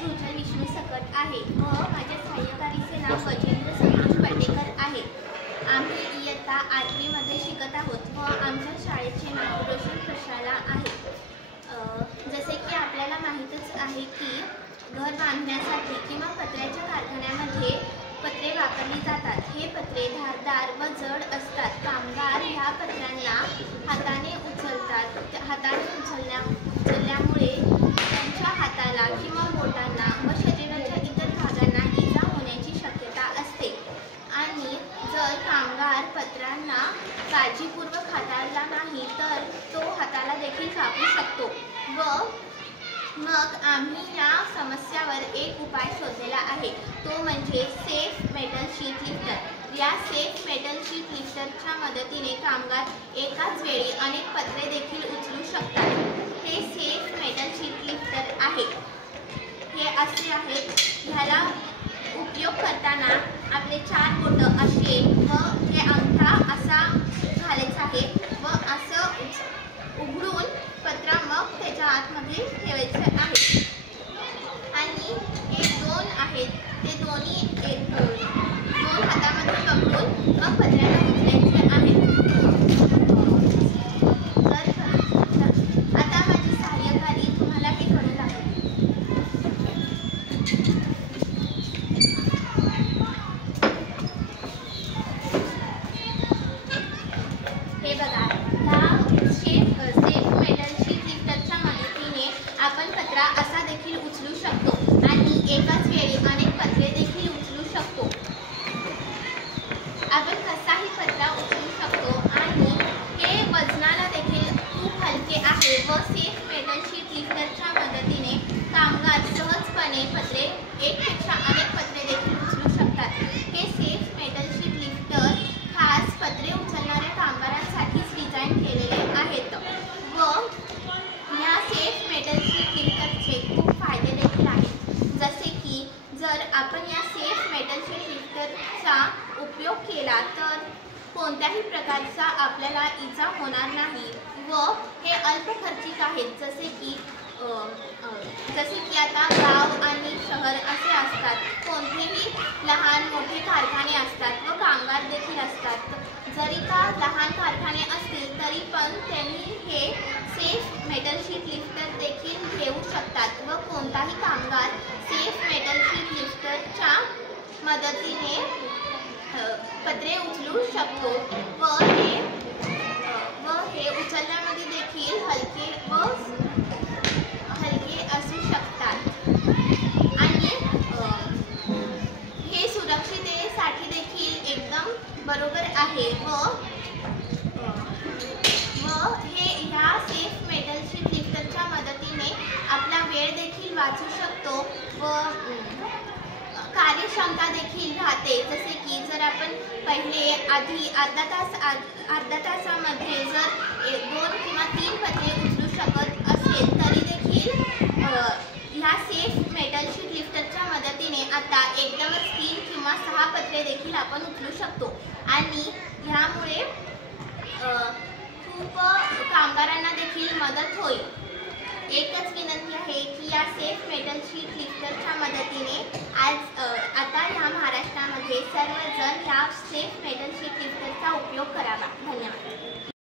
सृजन विष्णू सकट आहे व माझ्या सहाय्यकारीचे नाव वजेंद्र संतोष पाटेकर आहे। आम्ही इयत्ता 8वी मध्ये शिकत आहोत व आमच्या शाळेचे नाव रोशन प्रशाला आहे। जसे की आपल्याला माहीतच आहे की घर बांधण्यासाठी किंवा पत्र्याच्या कारखान्यामध्ये पत्रे वापरली जातात। हे पत्रे धारदार व जड असतात। कामगार ह्या पत्र्यांना हाताने उचलतात। उचलल्यामुळे त्यांच्या हाताला किंवा बोटांना व शरीराच्या इतर भागांना इजा होण्याची शक्यता असते आणि जर कामगार पत्र्यांना काळजीपूर्वक हाताळला नाही तर तो हाताला देखील कापू शकतो व मग आम्ही या समस्यावर एक उपाय शोधलेला आहे, तो म्हणजे सेफ मेटल शीट लिफ्टर। या सेफ मेटल शीट लिफ्टरच्या मदतीने कामगार एकाच वेळी अनेक पत्रे देखील उचलू शकतात। हे सेफ मेटल शीट लिफ्टर आहे, हे असे आहेत। ह्याला उपयोग करताना आपले 4 बोटं असे व हे अंगठा असा घालायचा आहे व असं उघडून पत्रा मग त्याच्या आतमध्ये ठेवायचं आहे आणि हे 2 आहेत ते दोन्ही दोन हातामध्ये पकडून मग पत्र्याला उचलायचे आहे। तर आता माझी सहाय्यकारी तुम्हाला हे करून दाखवते। हे बघा, सेफ मेटल शीट लिफ्टरच्या मदतीने आपण पत्रा असा देखील उचलू शकतो आणि एकाच वेळी अनेक पत्रे देखील उचलू शकतो। आपण कसाही पत्रा उचलू शकतो आणि हे वजनाला देखील खूप हलके आहे व सेफ मेटल शीट लिफ्टरच्या मदतीने कामगार सहजपणे पत्रे एकपेक्षा अनेक पत्रे देखील उचलू शकतात। हे सेफ मेटल शीट लिफ्टर खास पत्रे उचलणाऱ्या कामगारांसाठीच डिझाईन केलेले आहेत व या सेफ मेटल शीट लिफ्टरचे खूप फायदे देखील आहेत। जसे की जर आपण या सेफ मेटल शीट लिफ्टरचा उपयोग केला तर कोणत्याही प्रकारचा आपल्याला इजा होणार नाही व हे अल्प खर्चिक आहेत। जसे की आता गाव आणि शहर असे असतात, कोणतेही लहान मोठे कारखाने असतात व कामगार देखील असतात। जरी का लहान कारखाने असतील तरी पण त्यांनी हे सेफ मेटल शीट लिफ्टर देखील घेऊ शकतात व कोणताही कामगार सेफ मेटल शीट लिफ्टरच्या मदतीने पत्रे उचलू शकतो व हे उचलण्यामध्ये देखील हलके असू शकतात आणि हे सुरक्षिततेसाठी देखील एकदम बरोबर आहे व हे ह्या सेफ मेटल शीट लिफ्टरच्या मदतीने आपला वेळ देखील वाचू शकतो व कार्यक्षमता देखील राहते। जसे की जर आपण आधी अर्धा तासामध्ये जर 2 किंवा 3 पत्रे उचलू शकत असेल तरी देखील ह्या सेफ मेटल शीट लिफ्टरच्या मदतीने आता एकदमच 3 किंवा 6 पत्रे देखील आपण उचलू शकतो आणि ह्यामुळे खूप कामगारांना देखील मदत होईल। एकच विनंती आहे की या सेफ मेटल शीट लिफ्टरच्या मदतीने आता ह्या महाराष्ट्रामध्ये सर्वजण या सेफ मेटल शीट लिफ्टरचा उपयोग करावा। धन्यवाद।